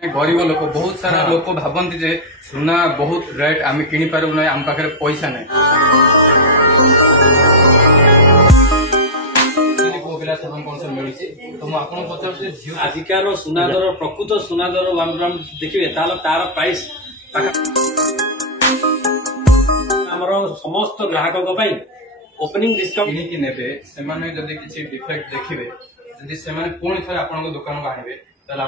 गरीब लोक बहुत सारा लोक भावती जे सुना बहुत रेट आम कि पारू ना आम पाखे पैसा ना आजिकार सुनादर प्रकृत सुनादर 1 ग्राम देखिए तार प्राइस समस्त ग्राहक ओपनिंग डिस्काउंट नेबे सेमाने जदि किछि डिफेक्ट देखिबे जदि सेमाने पुणी थरे आपन दुकान को आनिबे ताले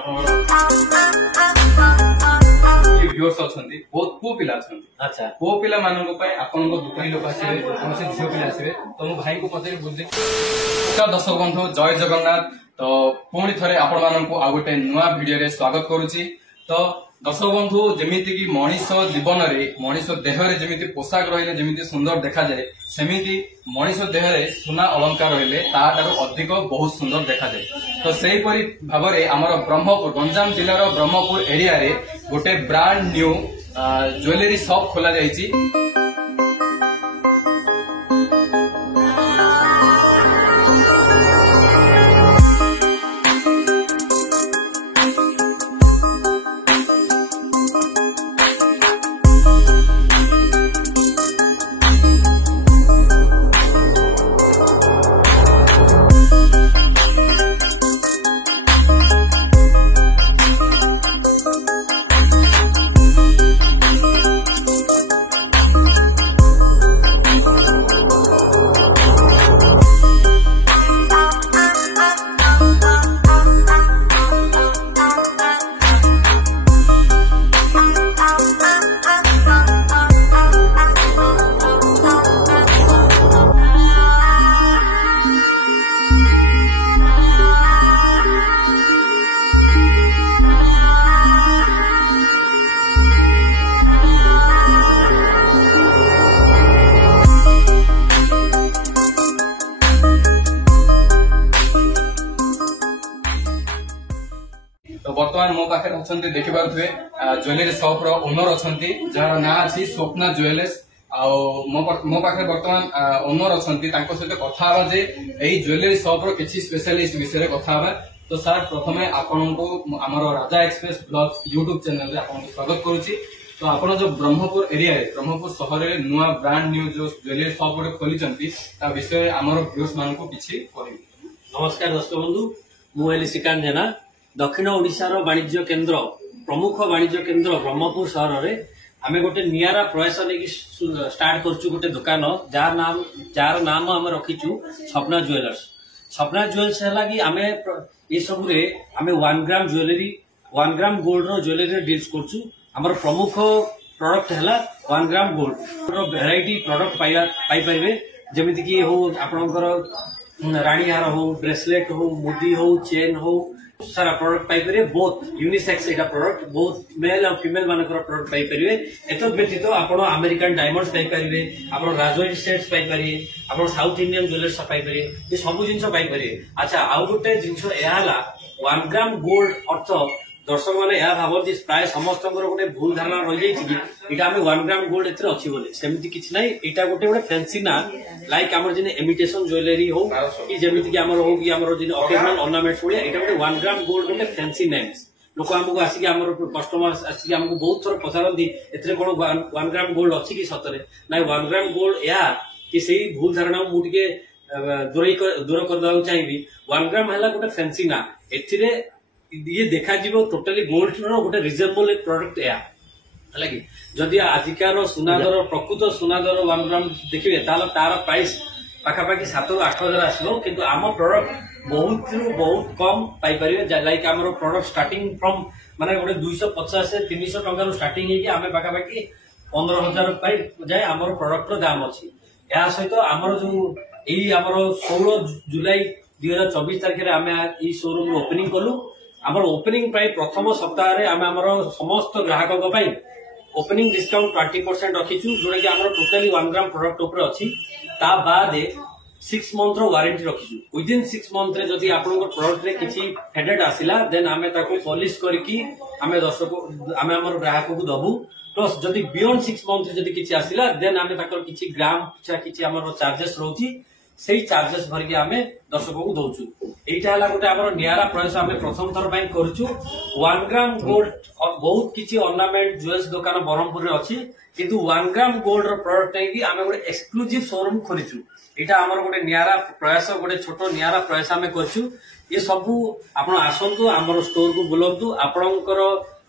व्यूअर्स अछंती बहुत पो पिला अछंती। अच्छा पो पिला मानन पय आपन दुकान लोक आसीबे कोन से झियो पिला आसीबे तो मो भाई को पते बुद्धि दर्शक बंधु जय जगन्नाथ। तो पुणी थरे आपण मानन को आ गोटे नुवा वीडियो रे स्वागत करूची। तो दर्शक बंधु जमिति की मनीष जीवन रे मनीष देह रे जमिति पोशाक रहिले जमिति सुंदर देखा जाए सेमिति मनीष देह रे सुना अलंकार रहिले ताठारु अधिक बहुत सुंदर देखा जाए। तो सेही परि भाबरे हमर ब्रह्मपुर गंजाम जिल्लार ब्रह्मपुर एरिया रे गोटे ब्रांड न्यू ज्वेलरी शॉप खोला जायछि। तो बर्तमान मो पाखे अच्छे देखिपे ज्वेलरी शॉप रो ओनर अच्छा जार ना अच्छी स्वप्ना ज्वेलर्स मो पाखे बर्तमान ओनर अच्छा सहित कथा जे यही ज्वेलरी शॉप रो किसी स्पेशलिस्ट विषय कथा। तो सर प्रथम आपन को आमर राजा एक्सप्रेस ब्लॉग यूट्यूब चैनल आपन स्वागत करुच्ची। तो आपन जो ब्रह्मपुर एरिया ब्रह्मपुर शहर में नुआ ब्रांड न्यू जो ज्वेलरी शॉप गोटे खोली विषय आमर व्यूअर्स मान को किछि कहिबे। नमस्कार दर्शक बंधु मुझे श्रीकांत जेना दक्षिण ओडिशार वाणिज्य केन्द्र प्रमुख वाणिज्य केन्द्र ब्रह्मपुर सहर में आम गोटे नियारा प्रयास लेकिन स्टार्ट करचु गोटे दुकान जार नाम आम रखीचु सपना ज्वेलर्स। सपना ज्वेलर्स है कि आम ये सब आम 1 ग्राम ज्वेलरी 1 ग्राम गोल्ड रो ज्वेलरी डील्स करचु। आमर प्रमुख प्रोडक्ट है 1 ग्राम गोल्ड रो वेराइटी प्रोडक्ट पाई परिबे जेमिति कि हो आपनकर रानी हार हो ब्रेसलेट हो मुदी हो चेन हो सारा प्रोडक्ट पाई परिबे बोथ यूनिसेक्स एटा प्रोडक्ट बोथ मेल और फीमेल मानकर प्रोडक्ट पाई परिबे। एतो व्यतीत आपण अमेरिकन डायमंड्स पाई परिबे आपण राजवाड़ी सेट्स पाई परिबे आपण साउथ इंडियन ज्वेलर्स पाई परिबे ये सब जिंस पाई परिबे। अच्छा आउ गोटे जिंस एहाला 1 ग्राम गोल्ड अर्थ दर्शक मैंने यह भावती प्राय समस्त गोटे भूल धारणा रही जाए 1 ग्राम गोल्ड एथरे अच्छी बोले सेमती किछि नै एटा गोटे गोटे फैंसी ना लाइक आमर जिने इमिटेशन ज्वेलरी हो कि जेमिति कि आमर हो कि आमर जिने ऑकेजनल ऑर्नामेंट्स बोले एटा गोटे 1 ग्राम गोल्ड गोटे फैंसी नेम्स लोक हमको आसिक आमर कस्टमर्स आसिक हमको बहुत थोर पचारती एथरे कोन 1 ग्राम गोल्ड अछि कि सतरे ना 1 ग्राम गोल्ड या कि सेही भूल धारणा मु टिके दूर कर दाउ चाहिबी। 1 ग्राम हला गोटे फैंसी ना एथिरे ये देखा जीवो टोटली गोल्ड रो गोटे रिजनेबल प्रोडक्ट या हलाकि जदि आजिकार सुनादर प्रकृत सुनादर 1 ग्राम देखिबे तार प्राइस पाखापाखि 7 ରୁ 8 हजार आसो किंतु आम प्रोडक्ट बहुत कम पाई परिबे लाइक आमर प्रोडक्ट स्टार्टिंग फ्रॉम माने गोटे 250 से 300 टंका रो स्टार्टिंग हेकी आमे पाखापाखि 15,000 पाई जाय आमर प्रोडक्ट रो दाम अछि। या सहित आमर जो एई आमर 16 जुलाई 2024 तारिख रे आमे ई शोरूम ओपनिंग कलु। आमर ओपनिंग प्राय प्रथम सप्ताह रे आमे आमर समस्त ग्राहक पाई ओपनिंग डिस्काउंट 20% रखीचु जोटा कि आमर टोटली 1 ग्राम प्रोडक्ट ऊपर अछि। ता बाद 6 मंथ रो वारंटी रखीचु विदिन 6 मंथ रे जदि आपन प्रोडक्ट रे किछि हेडेड आसिला देन आमे ताको पॉलिश करके आमे दर्शक आमे आमर ग्राहक को दबु प्लस जदि बियॉन्ड 6 मंथ रे जदि किछि आसिला देन आमे ताकर किछि ग्राम किछि आमर चार्जेस रहउची सेही चार्जेस भरिकी आमे दर्शक को दउछु एटा हला गोटे हमर नियारा प्रयास आमे प्रथम थर ପାଇଁ करछु 1 ग्राम गोल्ड बहुत किछि ऑर्नामेंट ज्वेल्स दुकान बरहमपुर रे अछि किंतु 1 ग्राम गोल्ड रो प्रोडक्ट नै कि आमे गोटे एक्सक्लूसिव शोरूम खोलिछु एटा हमर गोटे नियारा प्रयास गोटे छोटो नियारा प्रयास आमे करछु ये सबु आपण आसंतु हमर स्टोर को बुलंतु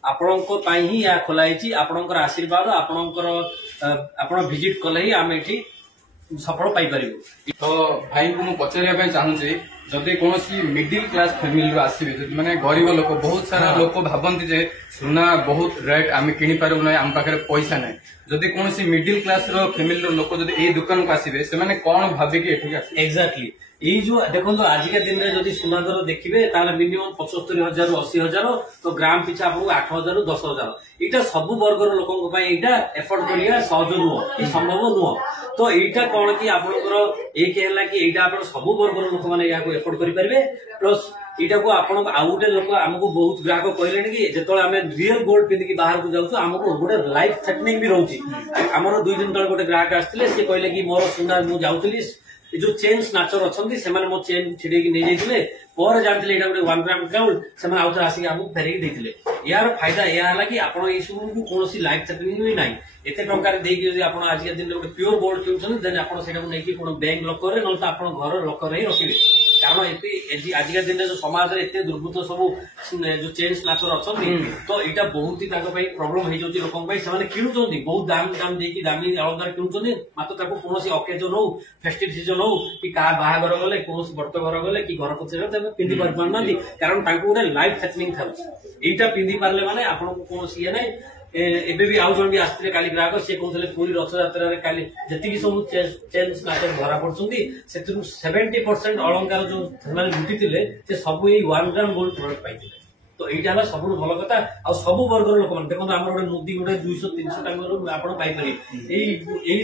आपणको ପାଇଁ ହିଁ या खोलाइछि आपणकर आशीर्वाद आपण विजिट कले ही आमे एठी सफल पाई परिबो। तो भाई को मु पचारिया चाहूँगी जदि कौन मिडिल क्लास फैमिली आसवे माने गरीब लोक बहुत सारा लोक भावती जे सुना बहुत रेट आम कि पारू ना आम पाखे पैसा ना जदि कौन मिडिल क्लास फैमिली लोक जदि ए दुकान को आसवे से कौन भाविकी एठिक आसवे एक्जाक्टली ये जो देखो आजिका दिन में जदि सुना दर देखिए मिनिमम 75,000 ରୁ 80,000 तो ग्राम पिछा आपको 8,000 ରୁ 10,000 यहाँ सब वर्गर लोक एफोर्ड करिया सहज नुह कि संभव नुह तो यहाँ कौन कि आपंकर एक है कि यहाँ आप सब वर्गर लोक मैंने यहाँ एफोर्ड करेंगे प्लस यहाँ को आप गोटे लोक आमको बहुत ग्राहक कहले कि जो आम रियल गोल्ड पिंधिकी बाहर को जाऊँ आमको गोटे लाइफ थ्रेटनिंग भी रोचे आमर 2 दिन तले गोटे ग्राहक आसते सी कहले कि मोर सुना मुझे जाऊली जो चेन स्नाचर अच्छा से मो चेन छिड़े नहीं जाते पर जानते गोटे 1 ग्राम गोल्ड से आउ थे आसिक आमको फेरिकी देते यार फायदा यह कि आप कौन लाइफ थ्रेटनिंग भी ना एत टकर आप आज दिन गोटे प्योर गोल्ड किणुन देन आप बैंक लकर ना आप घर लकर ही रखिए कारण आजिका दिन जो समाज में एत दुर्बृत्त सब जो चेन स्नाचर अच्छा तो यहाँ बहुत ही प्रोब्लेम हो लोक से किणुंट बहुत दाम दाम देकी दामी अलंकार किणुंट मात्र कौन अकेजन हो फेस्टिव सीजन हो कि क्या बाहागर गले कौन व्रत घर गले कि घर पचे पिंधि पारना कारण गोटे लाइफ थ्रेटनिंग था यहाँ पिंधि पारे माने आपको कौन ये ना एबे भी आउ जन भी आसते काली ग्राहक सी कहते पूरी रथ यात्रा काली जी सब चेन स्नाचर धरा पड़ती से 70% अलंकार जो लुटी सब ये 1 ग्राम गोल्ड प्रोडक्ट पाई तो यहाँ सब भल कथा आ सब वर्गर लोक मैंने देखो आम गोटे मुदी गोटे 200-300 टଙ୍କା आप Piper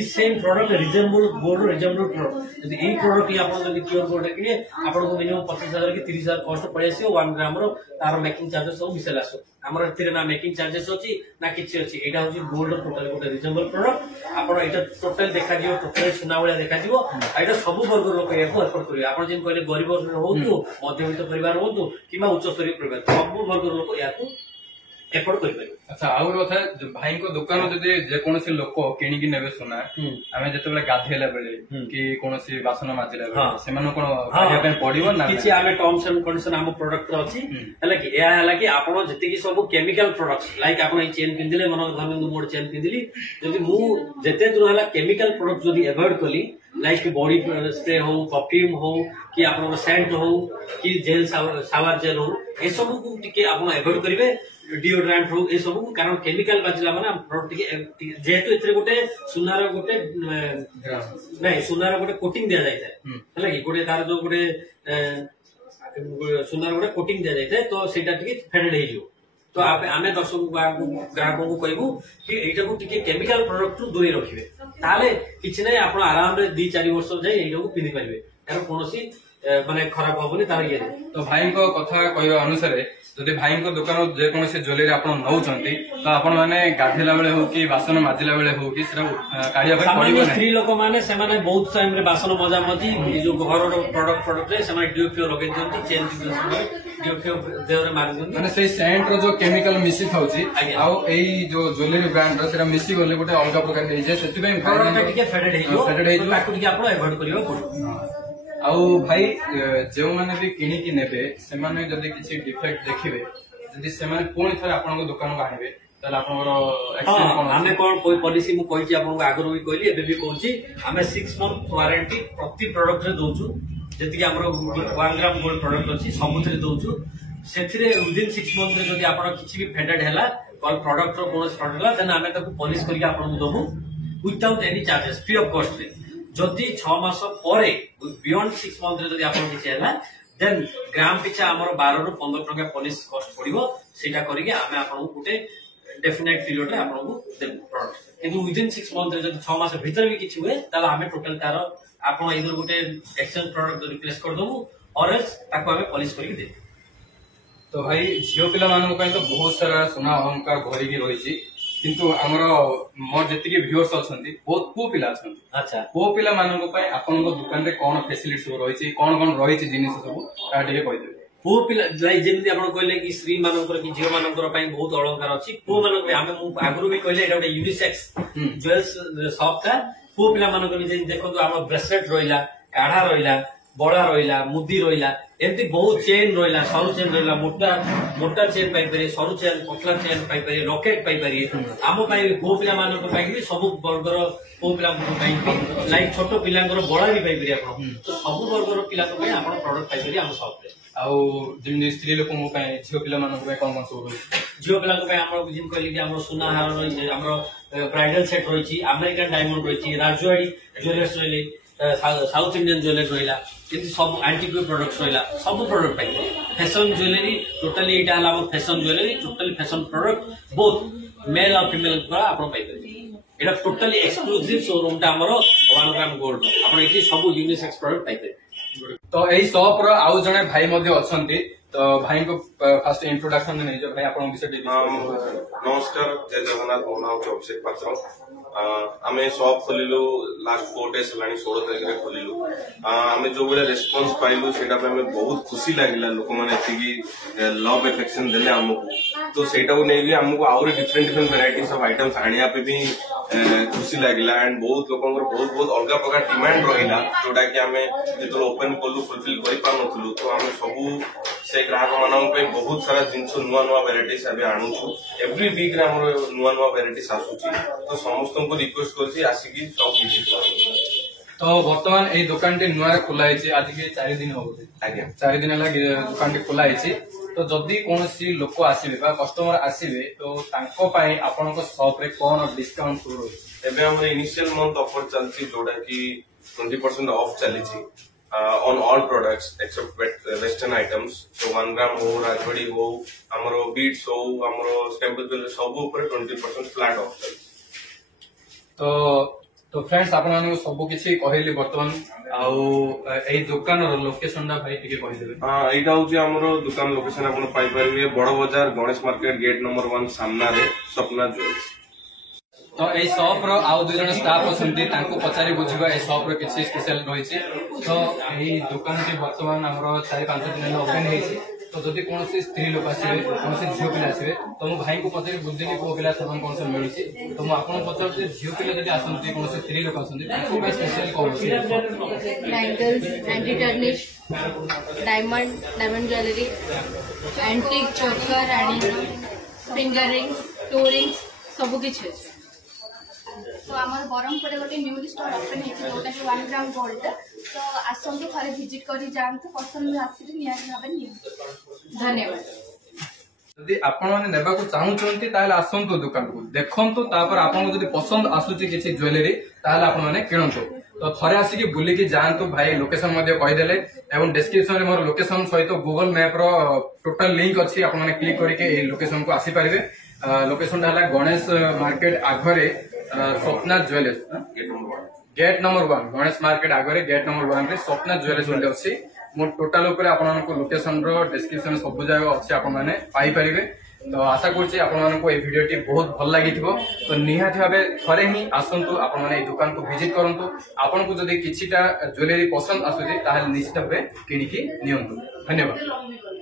same product reasonable gold reasonable product जब यही प्रोडक्ट ही आप प्योर गोल्ड किए आपको मिनिमम 25,000 कि 30,000 कस्ट पड़े आस 1 ग्राम तार मेकिंग चार्जेस सब मिसेल आस आमर ना मेकिंग चार्जेस अच्छी ना किसी अच्छी यहाँ हूँ गोल्ड टोटाल गोटे रिजनेबल प्रोडक्ट आप टोटाल देखा टोटाल सुना भाया देखा यहाँ सब वर्ग लोक यहाँ एफोर्ड करेंगे आप जमी कहले गरीब हूँ मध्यवित्त परिवार हूँ कि उच्च स्तरीय परिवार सब वर्ग लोक यहाँ एफोर्ड कर अच्छा आउ कथा भाई को दुकान जदि जेकोसी लोक किणिकी नेबे सुना आमे जते गाधेला बेले कि कोनोसी बासन माजिला बेले सेमन कोन खाया पे पड़िबो ना किछि आमे टर्म्स एंड कंडीशन हम प्रोडक्ट अछि हला कि या हला कि आपण जते कि सब केमिकल प्रोडक्ट्स लाइक आपण ई चेन पिंदिले मन धरन मोड चेन पिंदिली जदि मु जते दूर हला केमिकल प्रोडक्ट जदि अवॉइड कली लाइक बॉडी स्प्रे हो परफ्यूम हो कि आपण सेंट हो कि जेल शावर जेल हो ए सब को टिके आपण अवॉइड करिवे डिओड्रेंट हो ए सब कारण केमिकल बाजिला माने प्रोडक्ट जेहेतु एथरे गोटे सुनार गोटे नहीं सुनार गोटे कोटिंग दिया जाय है कि गोटे तार जो गोटे सुनार गोटे कोटिंग दिया जाय तो सेटा टिके फेडेड हे जो तो आमे दर्शक ग्राहक को कहबू कि एटा को टिके केमिकल प्रोडक्ट रु दूरी रखिबे ताले किछि नै आपण आराम रे 2-4 वर्ष जाय एटा को पिनि पाइबे कारण कोनोसी माने खराब होबनी तार ये तो भाई को कथा कहवा अनुसार जदि भाई को दुकान जेकोसी ज्वेलरी आप नौचंती तो आपण माने गाधेला बेले हो कि बासन माजिला बेले हो कि सेटा काढिया पे पड़िबो नै स्त्री लोक माने से माने बहुत टाइम रे बासन मजा मजी जो घर प्रोडक्ट रे से माने ड्यूफ्यो लगे दियंती चेन ड्यूफ्यो देह रे मारि दियंती माने से सेंट रो जो केमिकल मिसी थाउची आ एई जो ज्वेलरी ब्रांड रो सेटा मिसी गले गोटे अलग प्रकार हे जे सेति पे प्रोडक्ट टिके फेडेड हे जो ताकू टिके आपण अवॉइड करियो पड़ो आउ भाई जो मैंने भी किणिकी नेबे से माने जदि किछि डिफेक्ट देखिबे जदि से माने पुणी थरे आपन दुकान को आनिबे ताले आपनरो एक्सचेंज कोन हमें कोन कोई पॉलिसी मु कहि छी आपन आगरो भी कहली एबे भी कहूची हमें 6 मंथ वारंटी प्रति प्रोडक्ट रे दोछु जति कि हमरो 1 ग्राम गोल्ड प्रोडक्ट अछि सबुथरे दोछु सेथिरे विदिन 6 मंथ रे जदि आपन किछि भी फेडेड हैला कॉल प्रोडक्ट रो कोन प्रोडक्ट ला देन हमें ताको पॉलिश करके आपन दबु without any charges free of cost रे जदि 6 मास परे बियॉन्ड 6 मंथ रे जदि आपन किछि हैला देन ग्राम पिछा हमर 12 ରୁ 15 टका पॉलिश कॉस्ट पड़िबो सेटा करिके हमें आपन गुटे डेफिनेट पीरियड रे आपन को देबु प्रोडक्ट किंतु विदिन 6 मंथ रे जदि 6 मास भीतर भी किछि हुए ताला हमें टोटल तार आपन इधर गुटे एक्सचेंज प्रोडक्ट रिप्लेस कर दबु और एल्स ताको हमें पॉलिश करके देबु तो भाई झियो पिला मानन पय तो बहुत सारा सुना अलंकार भरिकी रहिछि किंतु आमर मोर जति व्यूअर्स अच्छा बहुत पुओ पिला अच्छा अच्छा पुओ पिला आपण दुकान रे कौन फैसिलिटी सब रही कौन कौन रही जिन सब कहीदेवे पुओ पिला जमी आप कहले कि स्त्री मानकर कि झील मानकर बहुत अलंकार अच्छी पुओ मान आगुरी भी कहले गोटे यूनिसेक्स ज्वेल्स शॉप था पुओ पिला मान भी देखो आम ब्रेसलेट रहा काढ़ा रहा बड़ा रहा मुदी रहा एमती बहुत चेन रहा सरू चेन रहा मोटा मोटा चेन पाइपर सरू चेन पतला चेन पाइपर लकेट पाइपर आम पुओ पिला मान सब वर्गर पुओ पिला लाइक छोट पिला बड़ा भी पाइपर आप सब वर्गर पिला प्रडक्ट पाइपर आम सॉप आउमी स्त्री लोक झील पिला कौन कौन सब झील पिला कहली सुनाहार रही ब्राइडल सेट रही अमेरिकन डायमंड रही राजवाड़ी ज्वेलर्स रही साउथ इंडियन ज्वेलरी रहा सब आंटिक्यू प्रोडक्ट्स रहा सब प्रोडक्ट पाइबे फैशन ज्वेलरी टोटाली यहाँ fashion jewellery totally fashion product both male और फीमेल आप पाइबे टोटाली एक्सक्लूसिव शोरूम टा आमर 1 ग्राम गोल्ड आप सब यूनिसेक्स प्रोडक्ट पाइबे तो यही शॉप रो आउ जने भाई मध्ये अछंती तो भाई को फर्स्ट इंट्रोडक्शन नहीं जो भाई आपन विषय नमस्कार जय जगन्नाथ मो नाम अभिषेक पात्र आम शॉप खोलू लास्ट 4 डेज है 16 तारीख में खोलू आम जो भाई रेस्पॉन्स पाइलु से बहुत खुशी लगे लोक मैंने लव एफेक्शन देले आमको तो सेटा को नहीं आमको आउरी different different varieties of items आनिया पे भी खुशी लगला एंड बहुत लोक बहुत बहुत अलग प्रकार डिमांड रहा जोटा कि आम जो ओपन कलु फुलफिल कर पार्नु तो आम सब से ग्राहक मान बहुत सारा जिन नुआ नुआ वेराइटीज आणुचु एवरी वीक रे नुआ नुआ वेराइटीज आसुची तो समस्त को रिक्वेस्ट करछि आसिकी सब विजिट कर तो वर्तमान ए दुकान टी नुआ खोला है आज के 4 दिन हो आज्ञा 4 दिन है दुकान टी खोला है तो जदि कौन लोक आसबे कस्टमर आसबे तो आपण शॉप रे कौन डिस्काउंट सब रही एबे हमर इनिशियल मंथ ऑफर चलछि जोटा कि 20% ऑफ चली on all products except western items so 1 gram ho rajwadi ho amaro beads ho amaro temple jewelry सब ऊपर 20% फ्लैट ऑफ तो फ्रेंड्स आपण माने सब किछि कहली वर्तमान आउ एई दुकान रो लोकेशन दा भाई टिके कहि देबे हां एटा होची हमरो दुकान लोकेशन आपण पाई परबे बड़ बाजार गणेश मार्केट गेट नंबर 1 सामना रे सपना ज्वेल्स तो ए शॉप रो आउ दु जण स्टाफ अछंती तांको पचारि बुझिबा ए शॉप रो किछि स्पेशल रहिछि तो एई दुकान के वर्तमान हमरो 4-5 दिन ओपन हेछि तो जदि कौन स्त्री लोक आसबे कौन झील पिला आसबे तो मो भाई को पचारि बुझिनी को पिला सब कौन से मिलुछि तो मो आपन पचार जे झील पिला जदि आसंती कौन स्त्री लोक आसंती तांको बे स्पेशल कौन bangles anti tarnish diamond jewellery antique चोकर रानी फिंगर रिंग्स टो रिंग्स सब किछि अछि तो आमर बरहमपुर गोटे न्यू स्टोर ओपन होता जोटा कि 1 ग्राम गोल्ड तो आसतु थे विजिट कर जातु पसंद आसिक नि धन्यवाद जदि आपण माने नेबा को चाहुचंती ताले आसंतु दुकान को देखंतु तापर आपण को जदि पसंद आसुची किछि ज्वेलरी ताले आपण माने किणंतु तो थरे आसिकी बुली की जानतु भाई लोकेशन मध्ये कहि देले एवं डिस्क्रिप्शन रे मोर लोकेशन सहित गूगल मैप रो टोटल लिंक अछि आपण माने क्लिक करके ए लोकेशन को आसी परिबे लोकेशन ता गणेश मार्केट आगरे Swapna jewellers gate number 1 Ganesh market आगरे गेट नंबर 1 रे स्वप्ना ज्वेलर्स बोली अछि मो टोटल ऊपर आपण को लोकेशन रो डिस्क्रिप्शन सब जगह अछि आपण माने पाई परिबे तो आशा करछि आपण माने को ए वीडियो टी बहुत भल लागिथिबो तो निहाती भाबे थरे ही आसंतु आपण माने ए दुकान को विजिट करंतु आपण को जदी किछिटा ज्वेलरी पसंद आसुछि ताहाल निश्चित भाबे किनिकी नियंतु धन्यवाद।